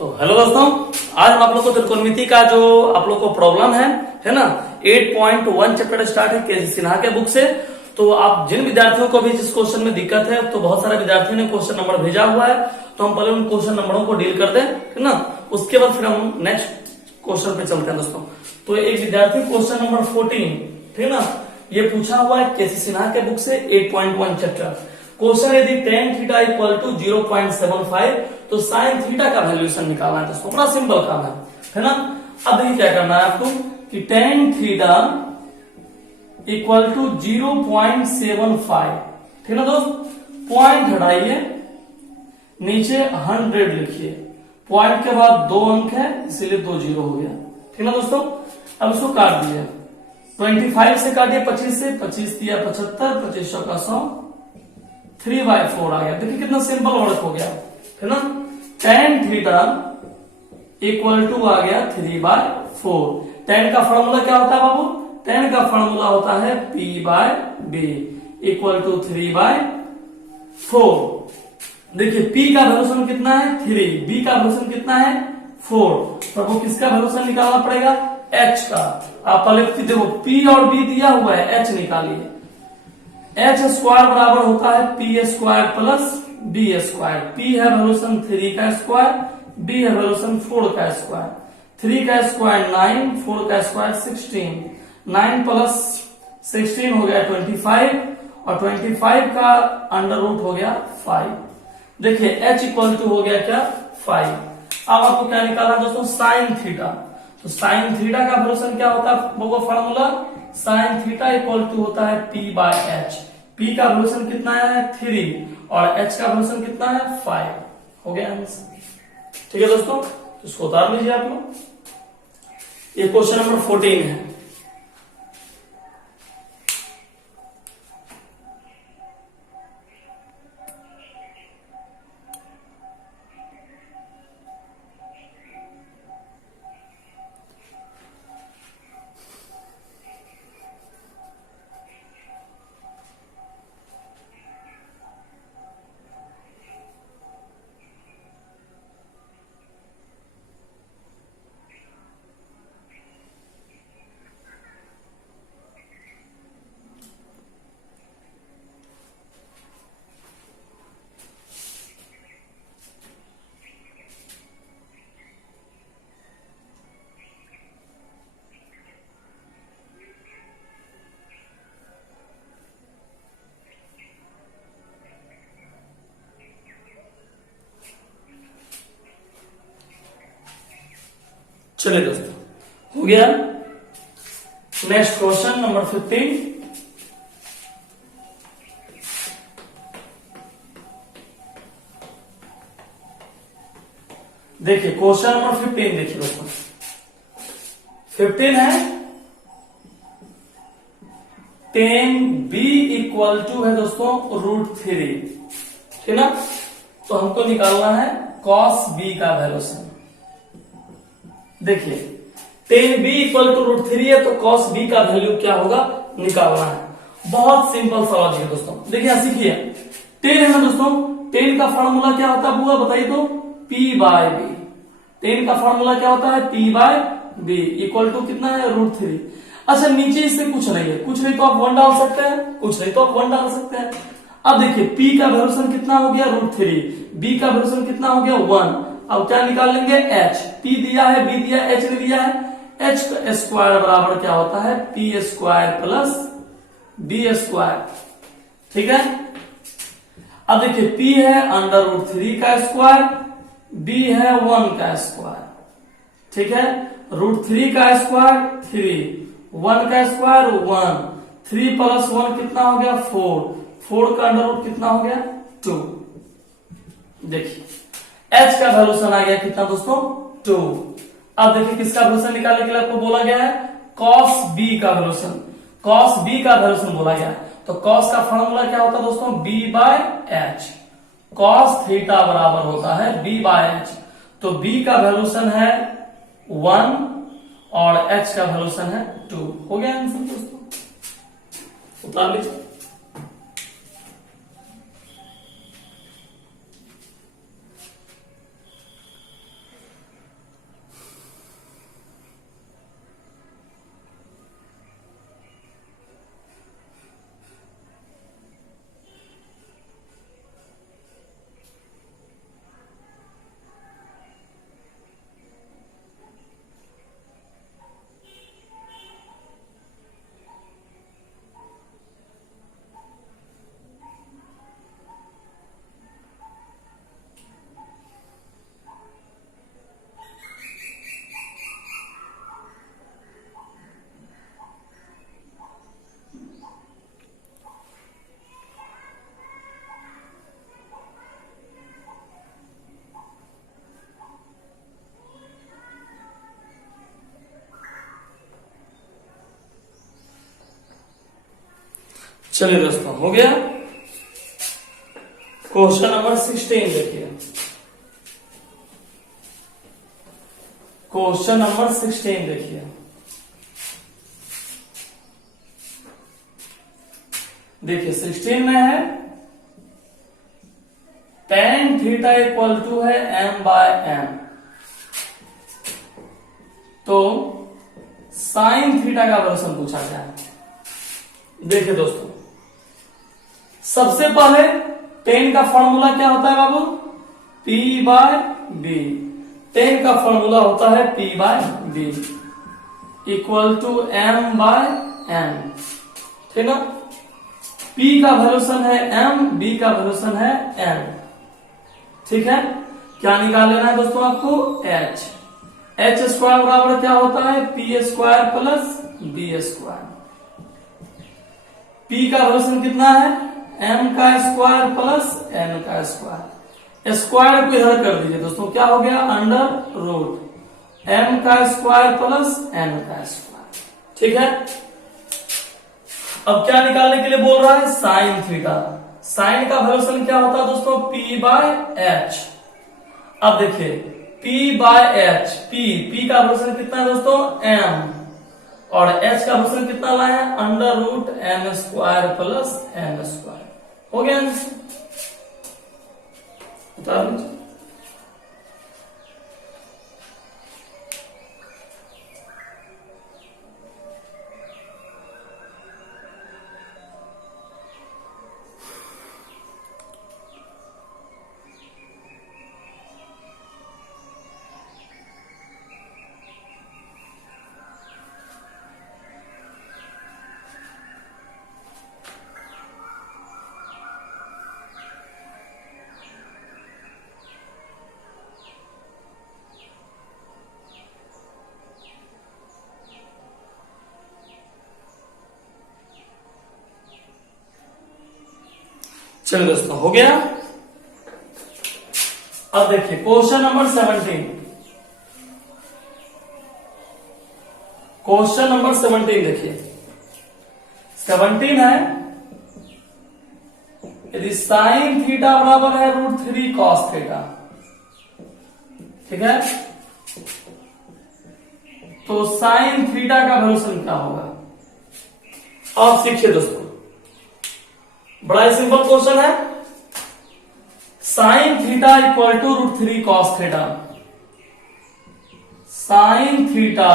तो हेलो दोस्तों, आज हम आप लोग को त्रिकोणमिति का जो आप लोग को प्रॉब्लम है ना 8.1 चैप्टर स्टार्ट है केसी सिन्हा के बुक से। तो आप जिन विद्यार्थियों को भी जिस क्वेश्चन में दिक्कत है, तो बहुत सारे विद्यार्थियों ने क्वेश्चन नंबर भेजा हुआ है, तो हम पहले उन क्वेश्चन नंबरों को डील करते हैं, है ना। उसके बाद फिर हम नेक्स्ट क्वेश्चन पे चलते हैं दोस्तों। तो एक विद्यार्थी क्वेश्चन नंबर 14, ठीक है ना, ये पूछा हुआ है केसी सिन्हा के बुक से 8.1 चैप्टर। क्वेश्चन यदि tan थीटा इक्वल टू 0.75 तो साइन थीटा का वैल्यूएशन निकालना है दोस्तों। बड़ा सिंपल काम है ना। अब देखिए क्या करना है आपको कि tan थीटा इक्वल टू 0.75, ठीक है ना दोस्त। पॉइंट हटाइए, नीचे 100 लिखिए, पॉइंट के बाद 2 अंक है इसीलिए 2 जीरो हो गया, ठीक है ना दोस्तों। अब इसको काट दिए, 25 से काटिए 25 से, 25 दिया 75, 25 का 100, 3/4 आ गया। देखिए कितना सिंपल वर्क हो गया, है ना। tan थीटा इक्वल टू आ गया 3/4। tan का फॉर्मूला क्या होता है बाबू? tan का फॉर्मूला होता है P/B इक्वल टू 3/4। देखिए P का वैल्यूशन कितना है 3, B का वैल्यूशन कितना है 4, तो वो किसका वैल्यूशन निकालना पड़ेगा? H का। आप पहले देखो P और B दिया हुआ है, H निकालिए। एच स्क्वायर बराबर होता है p square plus b square. P है वैल्यूशन 3 का स्क्वायर, बी है वैल्यूशन 4 का स्क्वायर। 3 का स्क्वायर 9, 4 का स्क्वायर 16, 9 प्लस 16 हो गया 25, और 25 का अंडर रूट हो गया 5। देखिए h इक्वल टू हो गया क्या 5। अब आपको क्या निकालना है दोस्तों? Sine theta. तो साइन थीटा का वैल्यूशन क्या होता है वो formula? Sine theta equal to होता है P/H। P का वैल्यूशन कितना है 3 और H का वैल्यूशन कितना है 5। हो गया आंसर, ठीक है दोस्तों। तो इसको उतार लीजिए आप लोग। ये क्वेश्चन नंबर 14 है। चलिए दोस्तों, हो गया। Next question number 15। देखिए क्वेश्चन नंबर 15 देखिए दोस्तों। 15 है tan b इक्वल टू है दोस्तों √3, ठीक है ना। तो हमको निकालना है cos b का वैल्यूशन। देखिए tan b इक्वल टू √3 है, तो cos b का वैल्यू क्या होगा निकालना है। बहुत सिंपल सवाल है दोस्तों। देखिए सीखिए, tan है ना दोस्तों, tan का फॉर्मूला क्या होता है बुआ बताइए तो? P/B। tan का फॉर्मूला क्या होता है? P/B इक्वल टू कितना है √3। अच्छा नीचे इससे कुछ नहीं है, कुछ नहीं तो आप 1 डाल सकते हैं, कुछ नहीं तो आप 1 डाल सकते हैं। अब देखिए P का वैल्यूशन कितना हो गया √3, B का वैल्यूशन कितना हो गया 1। अब क्या निकाल लेंगे? H। P दिया है, B दिया है, H ने दिया है। H का स्क्वायर बराबर क्या होता है? P square plus B square, ठीक है। अब देखिए P है √3 का स्क्वायर, B है 1 का स्क्वायर, ठीक है। √3 का स्क्वायर 3, 1 का स्क्वायर 1, 3 प्लस 1 कितना हो गया 4, 4 का अंडर रूट कितना हो गया 2। देखिए h का वैल्यूशन आ गया कितना दोस्तों 2। अब देखिए किसका वैल्यूशन निकालने के लिए आपको बोला गया है? cos b का वैल्यूशन। cos b का वैल्यूशन बोला गया है, तो cos का फॉर्मूला क्या होता है दोस्तों? B/H। cos थीटा बराबर होता है B/H। तो b का वैल्यूशन है 1 और h का वैल्यूशन है 2। हो गया आंसर दोस्तों, उतार लीजिए। चलिए दोस्तों, हो गया। क्वेश्चन नंबर 16 देखिए। क्वेश्चन नंबर 16 देखिए। देखिए 16 में है tan थीटा इक्वल टू है m/m, तो साइन थीटा का वैल्यूशन पूछा गया है। देखिए दोस्तों, सबसे पहले tan का फॉर्मूला क्या होता है बाबू? p/b। tan का फॉर्मूला होता है p/b इक्वल टू m/n, ठीक ना। p का वैल्यूशन है m, b का वैल्यूशन है n, ठीक है। क्या निकाल लेना है दोस्तों आपको? h स्क्वायर बराबर क्या होता है? p square plus b square. p का वैल्यूशन कितना है? m का स्क्वायर प्लस n का स्क्वायर। स्क्वायर को इधर कर दीजिए दोस्तों, क्या हो गया? अंडर रूट m का स्क्वायर प्लस n का स्क्वायर, ठीक है। अब क्या निकालने के लिए बोल रहा है? Sine theta. साइन का वैल्यूशन क्या होता है दोस्तों? p/h। अब देखिए p/h, p का वैल्यूशन कितना है दोस्तों? m, और h का वैल्यूशन कितना लाए हैं? Under root m square plus n square. हो गया उतार दीजिए। चलिए दोस्तों, हो गया। अब देखिए क्वेश्चन नंबर 17। क्वेश्चन नंबर 17 देखिए। 17 है, यदि साइन थीटा बराबर है √3 कॉस थीटा, ठीक है, तो साइन थीटा का वैल्यूशन क्या होगा? आप सीखिए दोस्तों, बड़ा ही सिंपल क्वेश्चन है। Sine theta equal to √3 cos theta. Sine theta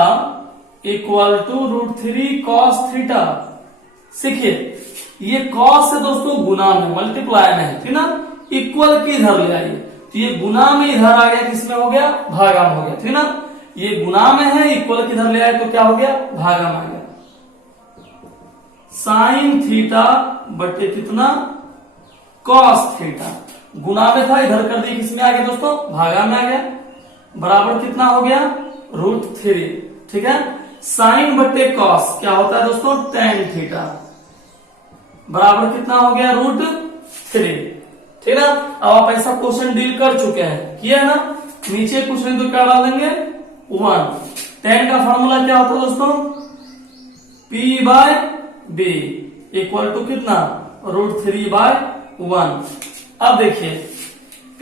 equal to √3 cos theta. सीखिए, ये कॉस से दोस्तों गुना में, मल्टीप्लाई में है, ठीक ना। इक्वल के इधर ले आइए, तो ये गुना में इधर आ गया, किसमें हो गया? भागा में हो गया, ठीक ना। ये गुना में है, इक्वल किधर ले आए तो क्या हो गया? भागा में आ गया। साइन थीटा बटे कितना? Cos theta. गुना में था, इधर कर दिए, किसमें आ गया दोस्तों? भागा में आ गया। बराबर कितना हो गया? √3, ठीक है। साइन बटे कॉस क्या होता है दोस्तों? tan theta. बराबर कितना हो गया? √3, ठीक ना। अब आप ऐसा क्वेश्चन डील कर चुके हैं, किया है ना। नीचे कुछ नहीं तो क्या डाल देंगे? 1। tan का फॉर्मूला क्या होता है दोस्तों? p/b इक्वल टू कितना? √3/1। अब देखिए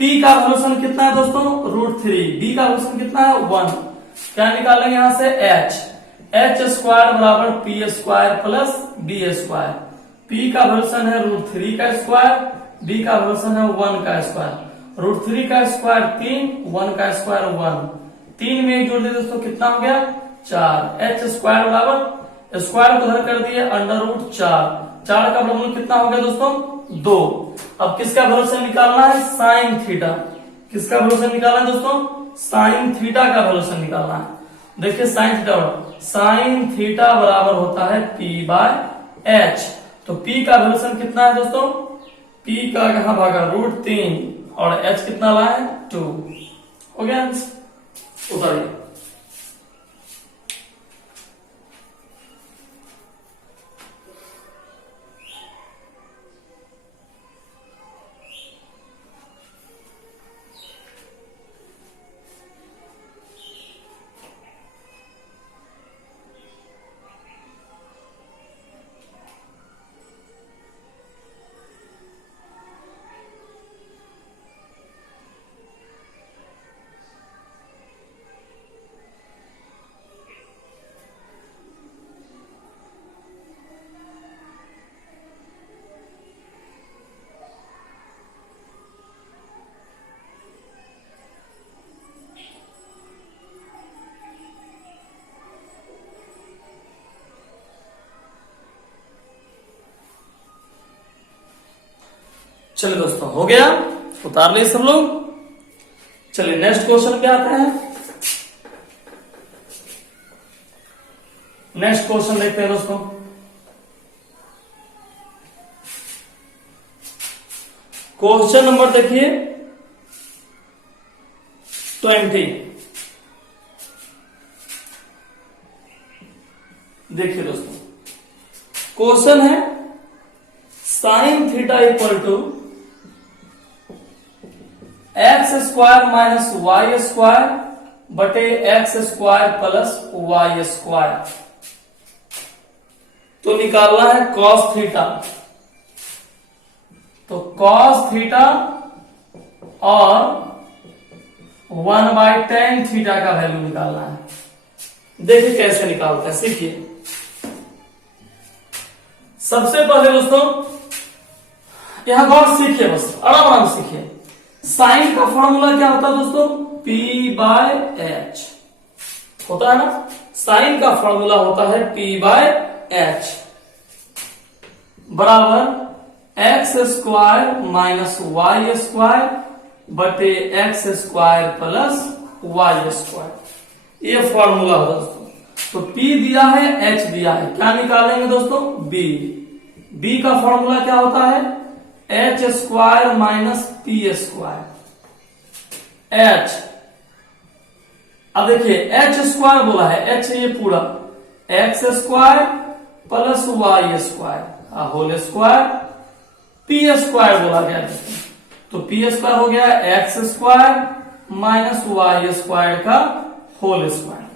p का वैल्यूशन कितना है दोस्तों? √3। b का वैल्यूशन कितना है? 1। क्या निकालेंगे यहां से? h स्क्वायर बराबर p square plus b square. p का वैल्यूशन है √3 का स्क्वायर, b का वैल्यूशन है 1 का स्क्वायर। √3 का स्क्वायर 3, 1 का स्क्वायर 1। 3 में एक जोड़ दिए दोस्तों, कितना हो गया? 4। h स्क्वायर बराबर स्क्वायर को उधर कर दिए, अंडर रूट 4। 4 का वर्गमूल कितना हो गया दोस्तों? 2। अब किसका वैल्यूशन निकालना है? Sine theta. किसका वैल्यूशन निकालना है दोस्तों? साइन थीटा का वैल्यूशन निकालना है। देखिए साइन थीटा बराबर होता है p/h। तो p का वैल्यूशन कितना है दोस्तों? p का कहां भागा? √3, और h कितना लाए? 2। हो गया, उतारिए। चलिए दोस्तों, हो गया, उतार लिए सब लोग। चलिए नेक्स्ट क्वेश्चन पे आते हैं। नेक्स्ट क्वेश्चन देखते हैं दोस्तों। क्वेश्चन नंबर देखिए 20। देखिए दोस्तों, क्वेश्चन है sine theta equal to X square minus Y square बटे X square plus Y square. तो निकालना है कॉस थीटा। तो कॉस थीटा और 1/tan थीटा का वैल्यू निकालना है। देखिए कैसे निकालते हैं, सीखिए। सबसे पहले दोस्तों यहां गौर सीखिए, बस आराम आराम सीखिए। साइन का फॉर्मूला क्या होता है दोस्तों? P/H होता है ना। साइन का फॉर्मूला होता है P/H बराबर X square minus Y square बटे X square plus Y square. ये फॉर्मूला होता है दोस्तों। तो P दिया है, H दिया है, क्या निकालेंगे दोस्तों? B का फॉर्मूला क्या होता है? H square minus P square. H, अब देखिए एच स्क्वायर बोला है, एच ये पूरा x square plus Y square whole square, p square बोला गया है। तो पी स्क्वायर हो गया x square minus Y square का whole square,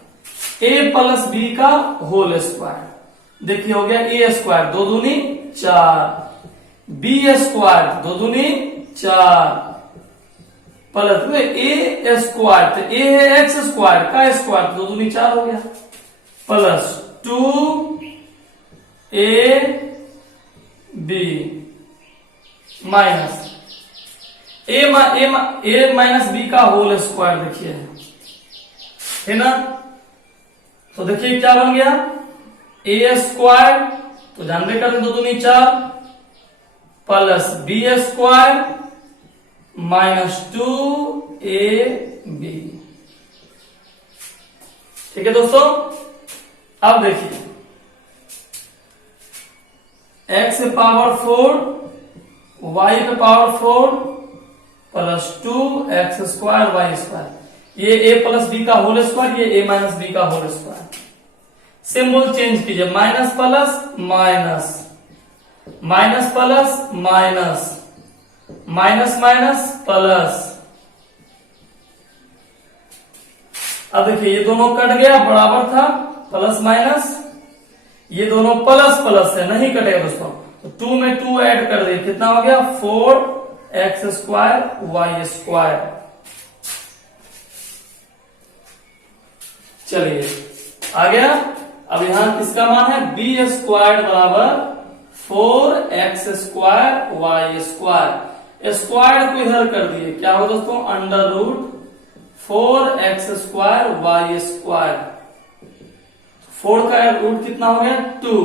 a plus b का होल स्क्वायर। देखिए हो गया ए स्क्वायर, 2 दूनी 4, बी स्क्वायर 2 दूनी 4 प्लस में ए स्क्वायर, तो ए है एक्स स्क्वायर का स्क्वायर, 2 दूनी 4 हो गया, plus 2 a b minus a minus B का होल स्क्वायर। देखिए है ना। तो देखिए क्या बन गया? ए स्क्वायर, तो जानबे करते 2 दूनी 4 plus b square minus 2 a b. ठीक है दोस्तों। अब देखिए एक्स पे पावर 4 वाई पे power 4 plus 2 x square y square, ये ए प्लस बी का होल स्क्वायर, ये ए माइनस बी का होल स्क्वायर। सिंबल चेंज कीजिए, minus plus minus, minus plus minus, minus minus plus. अब देखिए ये दोनों कट गया, बराबर था, प्लस माइनस, ये दोनों प्लस प्लस है, नहीं कटेगा दोस्तों। तो 2 में 2 ऐड कर दिए, कितना हो गया? 4 एक्स स्क्वायर वाई स्क्वायर। चलिए आ गया। अब यहां किसका मान है? बी स्क्वायर बराबर 4 x square y square. Square को इधर कर दिए, क्या हो दोस्तों? Under root 4 x square y square. 4 का रूट कितना हो गया? 2,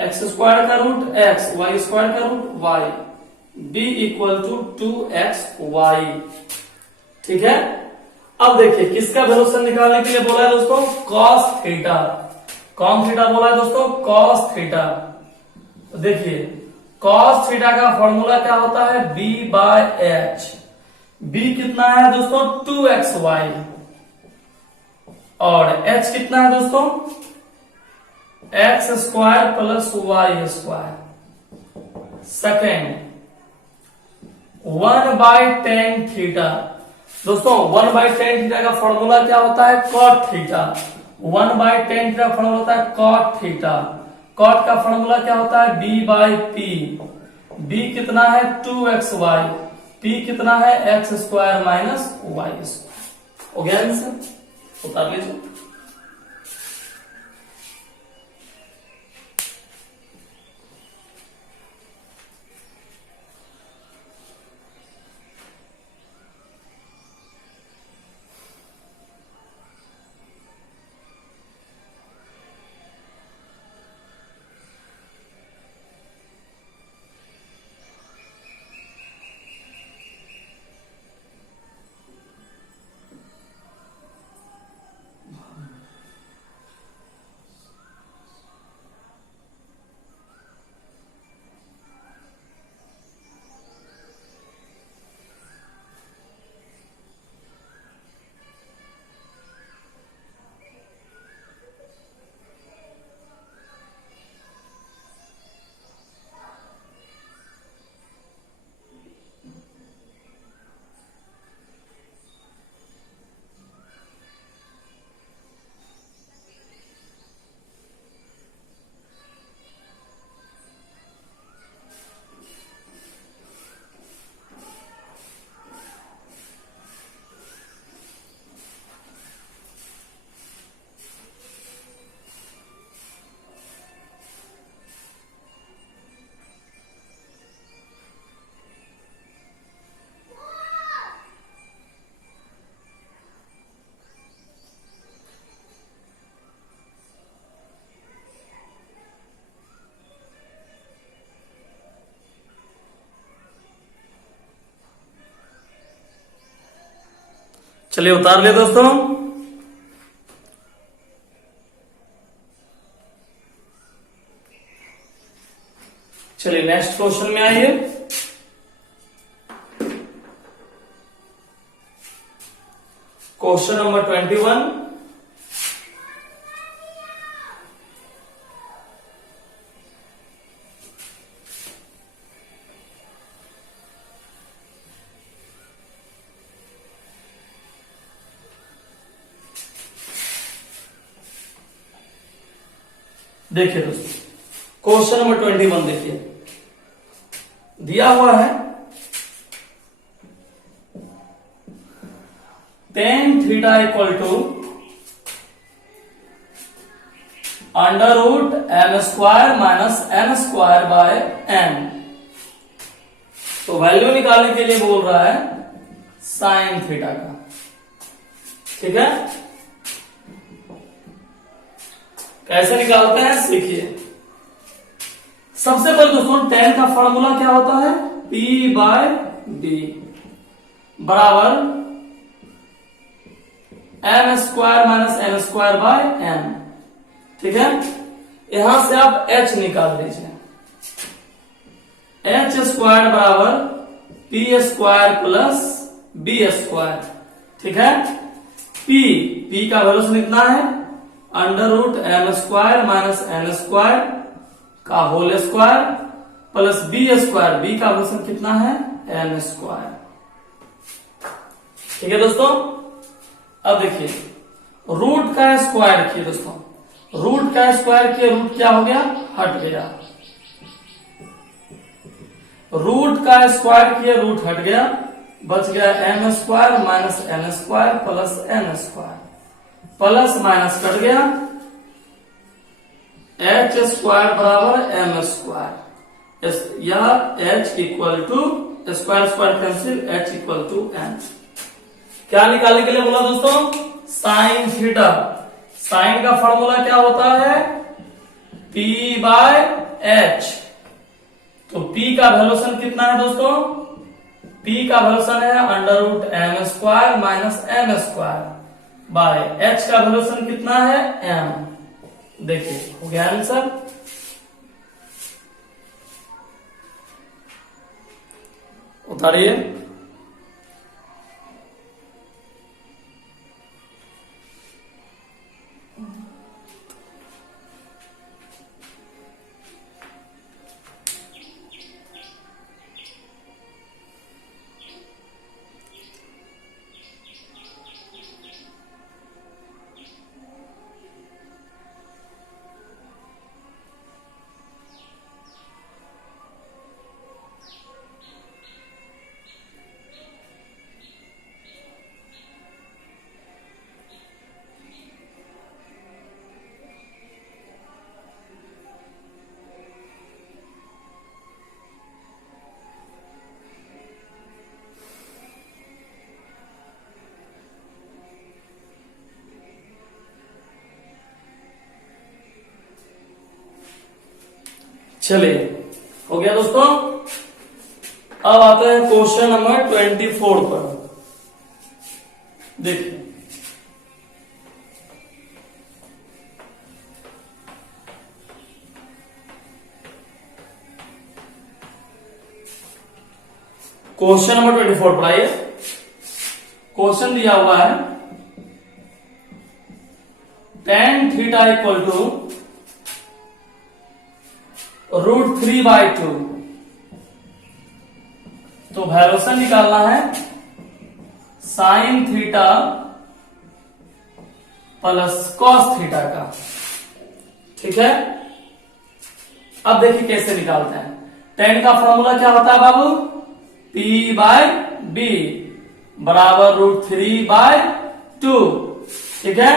एक्स स्क्वायर का रूट एक्स, वाई स्क्वायर का root y, b equal to 2x y. ठीक है। अब देखिए किसका वैल्यूशन निकालने के लिए बोला है दोस्तों? Cos theta. कौन थीटा बोला है दोस्तों? Cos theta. तो देखिए कॉस थीटा का फॉर्मूला क्या होता है? B/H। B कितना है दोस्तों? 2xy, और H कितना है दोस्तों? X square plus Y square. Second 1/tan theta. दोस्तों 1/tan थीटा का फॉर्मूला क्या होता है? cot theta. 1/tan थीटा का फॉर्मूला होता है cot थीटा। cot का फॉर्मूला क्या होता है? B/P। B कितना है? 2xy, P कितना है? X square minus Y square. हो गया आंसर, उतार लीजिए। चलिए उतार ले दोस्तों। चलिए नेक्स्ट क्वेश्चन में आइए। Question number 21। देखिए दोस्तों, क्वेश्चन नंबर 21 देखिए, दिया हुआ है tan theta equal to √m² minus n² by m। तो वैल्यू निकालने के लिए बोल रहा है साइन थीटा का, ठीक है। कैसे निकालते हैं सीखिए। सबसे पहले दोस्तों tan का फॉर्मूला क्या होता है, p/d बराबर m² minus n² by m, ठीक है। यहां से आप h निकाल लीजिए, h² बराबर p² प्लस b², ठीक है। p का वैल्यू कितना है, √m² माइनस n² का whole square plus b², b का वैल्यू कितना है, m², ठीक है दोस्तों। अब देखिए रूट का स्क्वायर किए दोस्तों, रूट का स्क्वायर किए रूट क्या हो गया, हट गया। रूट का स्क्वायर किए रूट हट गया, बच गया m² minus n² plus n², plus minus cut गया, h² बराबर m², यह h equal to square square cancel, h equal to m। क्या निकालने के लिए बोला दोस्तों, साइन थीटा। साइन का फॉर्मूला क्या होता है, p/h। तो p का वैल्यूशन कितना है दोस्तों, p का वैल्यूशन है √m² minus n² by h का वैल्यूशन कितना है, m। देखिए हो गया आंसर। उतारिए। चलिए हो गया दोस्तों। अब आते हैं क्वेश्चन नंबर 24 पर। देखिए क्वेश्चन नंबर 24 पर आइए। क्वेश्चन दिया हुआ है tan थीटा इक्वल टू √3/2। तो वैल्यूशन निकालना है sine theta plus cos theta का, ठीक है। अब देखिए कैसे निकालते हैं। tan का फॉर्मूला क्या होता है बाबू, p/d बराबर √3/2, ठीक है।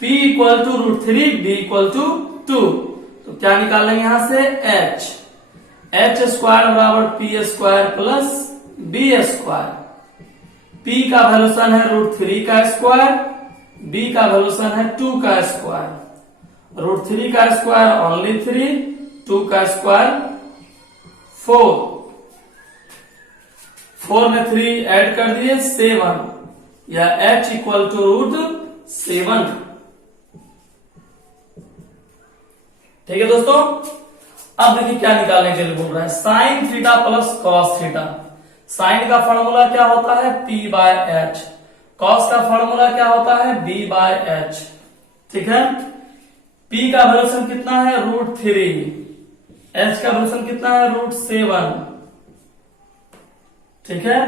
p equal to √3, d equal to 2। तो क्या निकाल लेंगे यहां से, h² बराबर p² प्लस b²। p का वैल्यूशन है √3 का स्क्वायर, b का वैल्यूशन है 2 का स्क्वायर। √3 का स्क्वायर ओनली 3, 2 का स्क्वायर 4, 4 में 3 ऐड कर दिए 7, या h इक्वल टू √7। ठीक है दोस्तों, अब देखिए क्या निकालने के लिए बोल रहा है, sine theta plus cos theta. Sine का फॉर्मूला क्या होता है, p/h। कॉस का फॉर्मूला क्या होता है, b/h। ठीक है, p का वैल्यूशन कितना है, √3। h का वैल्यूशन कितना है, √7। ठीक है,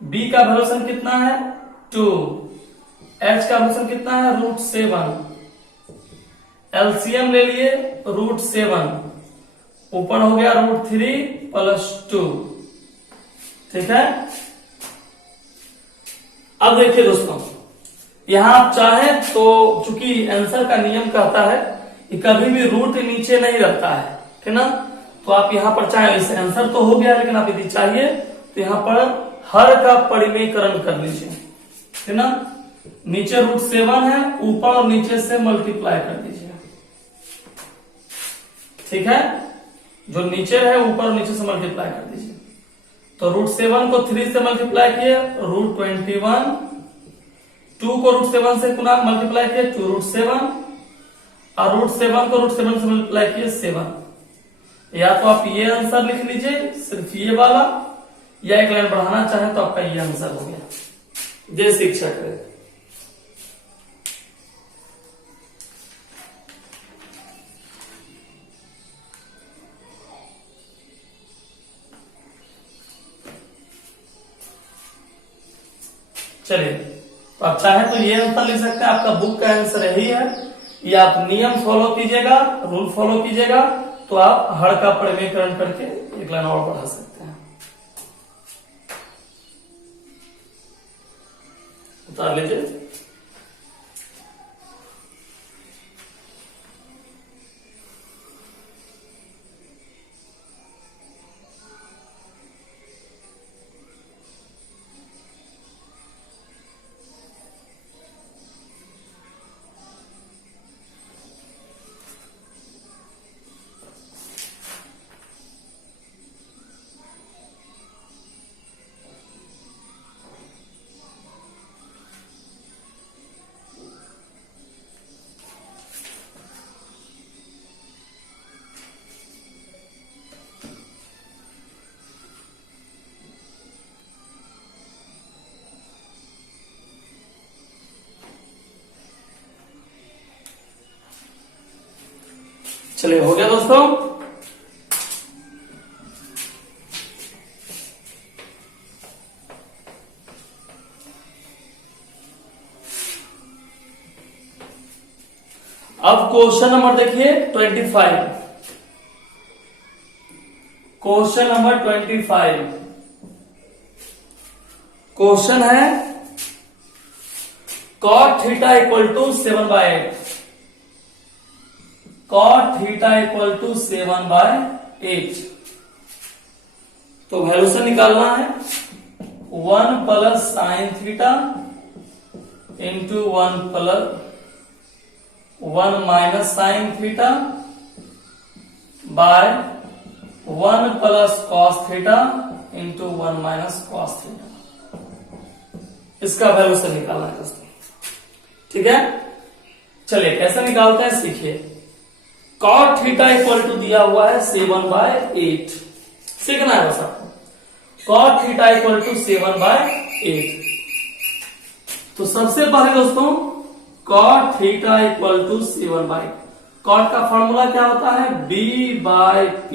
b का वैल्यूशन कितना है, 2। h का वैल्यूशन कितना है, √7। एलसीएम ले लिए, √7 ऊपर हो गया √3 + 2। ठीक है, अब देखिए दोस्तों, यहां आप चाहें तो, चूंकि आंसर का नियम कहता है कि कभी भी रूट नीचे नहीं रहता है, ठीक ना, तो आप यहां पर चाहे, इसे आंसर तो हो गया, लेकिन आप यदि चाहिए तो यहां पर हर का परिमेयकरण कर लीजिए, ठीक ना। नीचे √7 है, ऊपर और नीचे से मल्टीप्लाई कर दीजिए। ठीक है, जो नीचे है ऊपर और नीचे से मल्टीप्लाई कर दीजिए। तो √7 को 3 से मल्टीप्लाई किए, √21। 2 को √7 से पुनः मल्टीप्लाई किए, 2√7। और √7 को √7 से मल्टीप्लाई किए, 7। या तो आप ये आंसर लिख लीजिए, सिर्फ ये वाला, या एक लाइन बढ़ाना चाहे तो आपका ये आंसर हो गया। जैसे इच्छा करें। चलिए, तो आप चाहे तो ये आंसर लिख सकते हैं, आपका बुक का आंसर यही है। या आप नियम फॉलो कीजिएगा, रूल फॉलो कीजिएगा, तो आप हर का परिमेयकरण करके एक लाइन और बढ़ा सकते हैं। उतार लीजिए। चलिए, हो गया दोस्तों। अब क्वेश्चन नंबर देखिए 25। क्वेश्चन नंबर 25 क्वेश्चन है, cot theta equal to 7/8। cot theta equal to 7/8। तो वैल्यूशन निकालना है, 1 + sin theta into 1 - sin theta by 1 + cos theta into 1 - cos theta. इसका वैल्यूशन निकालना है दोस्तों। ठीक है, चलिए कैसे निकालते हैं सीखिए। cot थीटा इक्वल टू दिया हुआ है 7/8, सीखना है बस आपको। cot theta equal to 7/8। तो सबसे पहले दोस्तों, cot theta equal to 7/8। cot का फॉर्मूला क्या होता है, b/p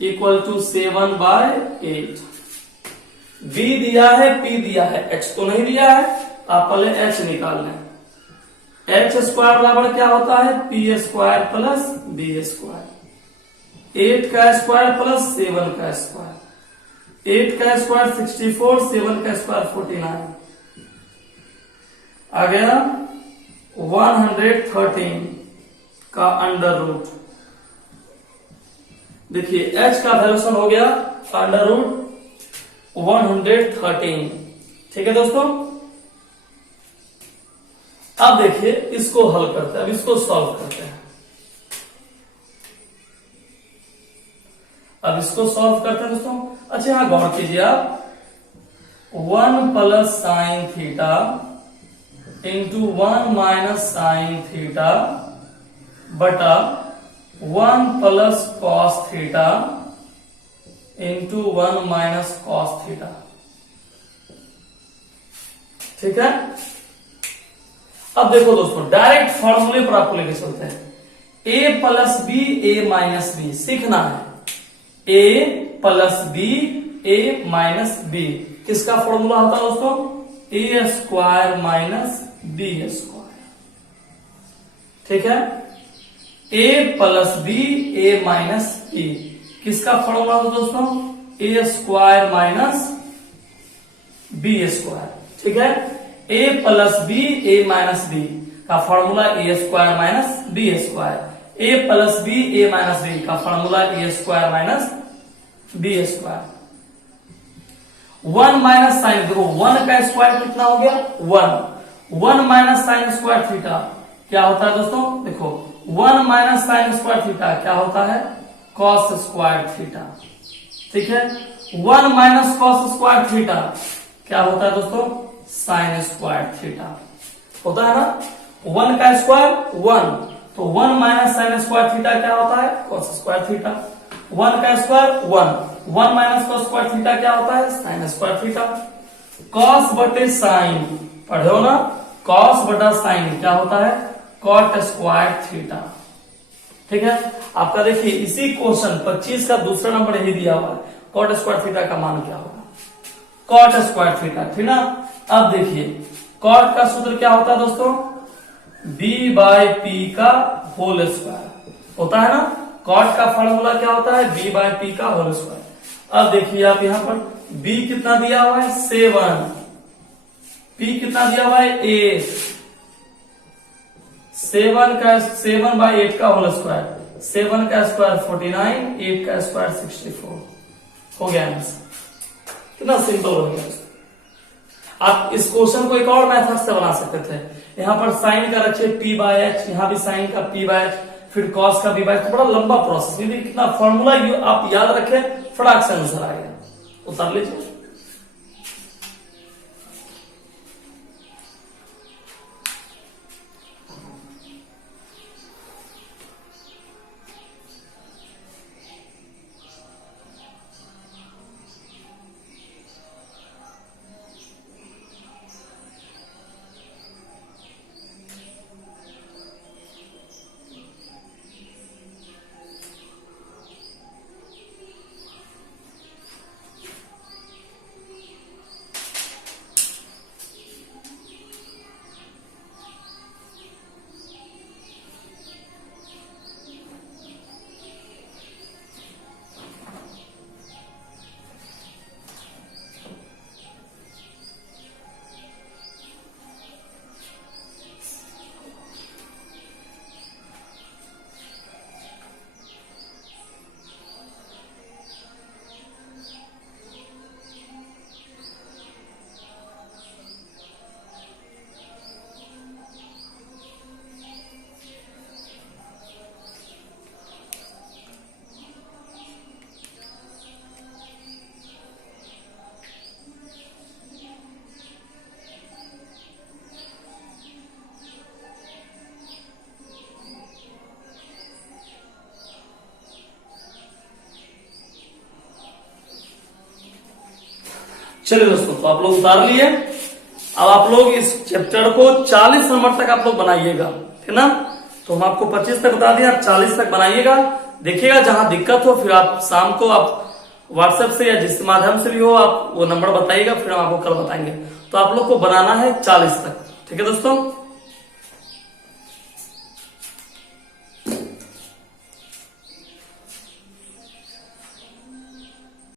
इक्वल टू 7/8। b दिया है, p दिया है, h तो नहीं दिया है। आप पहले h निकाल लें। h² बराबर क्या होता है, p² + b²। 8 का स्क्वायर प्लस 7 का स्क्वायर। 8 का स्क्वायर 64, 7 का स्क्वायर 49। आ गया 113 का अंडर रूट। देखिए h का वैल्यूशन हो गया √113। ठीक है दोस्तों, अब देखिए इसको हल करते हैं, अब इसको सॉल्व करते हैं। अब इसको सॉल्व करते हैं दोस्तों। अच्छा, यहां गौर कीजिए आप, 1 plus sine theta into 1 minus sine theta बटा 1 plus cos theta into 1 minus cos theta. ठीक है। अब देखो दोस्तों, डायरेक्ट फॉर्मूले पर आपको लेके चलते हैं। a plus B A minus B सीखना है। a plus B A minus B किसका फॉर्मूला होता है दोस्तों? A square minus B square. ठीक है। a plus B A minus B किसका फॉर्मूला होता है दोस्तों? A square minus B square. ठीक है। a plus B A minus B का formula A square minus B square. a plus B A minus B का formula A square minus B square. 1 minus sine, देखो 1 का square कितना हो गया? 1 minus sign square theta क्या होता है दोस्तों? देखो 1 माइनस साइन स्क्वायर थीटा क्या होता है? Cos square theta. ठीक है। 1 माइनस कॉस स्क्वायर थीटा क्या होता है दोस्तों? साइन स्क्वायर थीटा होता है ना। 1 का स्क्वायर 1, तो 1 माइनस साइन स्क्वायर थीटा क्या होता है? Cos square theta. 1 का square 1 minus cos square theta क्या होता है? Sine square theta. कॉस बटे साइन पढ़े हो ना, कॉस बटा साइन क्या होता है? Cot square theta. ठीक है। आपका देखिए इसी क्वेश्चन 25 का दूसरा नंबर यही दिया हुआ है, कॉट स्क्वायर थीटा का मान क्या होगा? Cot square theta. ठीक ना। अब देखिए कॉट का सूत्र क्या होता है दोस्तों? b बाय पी का होल स्क्वायर होता है ना। कॉट का फॉर्मूला क्या होता है? b बाय पी का होल स्क्वायर। अब देखिए आप यहां पर b कितना दिया हुआ है? 7, p कितना दिया हुआ है? 8, 7 बाय 8 का होल स्क्वायर, 7 का स्क्वायर 49, 8 का स्क्वायर 64 हो गया आंसर। कितना सिंपल हो गया। आप इस क्वेश्चन को एक और मेथड से बना सकते थे। यहाँ पर साइन का रखिए p बाय एच, यहाँ भी साइन का p बाय एच, फिर कॉस का b बाय एच, तो बड़ा लंबा प्रोसेस। यदि कितना फॉर्मूला आप याद रखें फटाक से आंसर आएगा। उतार लीजिए। चलिए दोस्तों, तो आप लोग उतार लिए। अब आप लोग इस चैप्टर को 40 नंबर तक आप लोग बनाइएगा, है ना। तो हम आपको 25 तक बता दिए, आप 40 तक बनाइएगा। देखिएगा जहां दिक्कत हो फिर आप शाम को आप व्हाट्सएप से या जिस माध्यम से भी हो आप वो नंबर बताइएगा, फिर हम आपको कल बताएंगे। तो आप लोग को बनाना है 40 तक। ठीक है दोस्तों।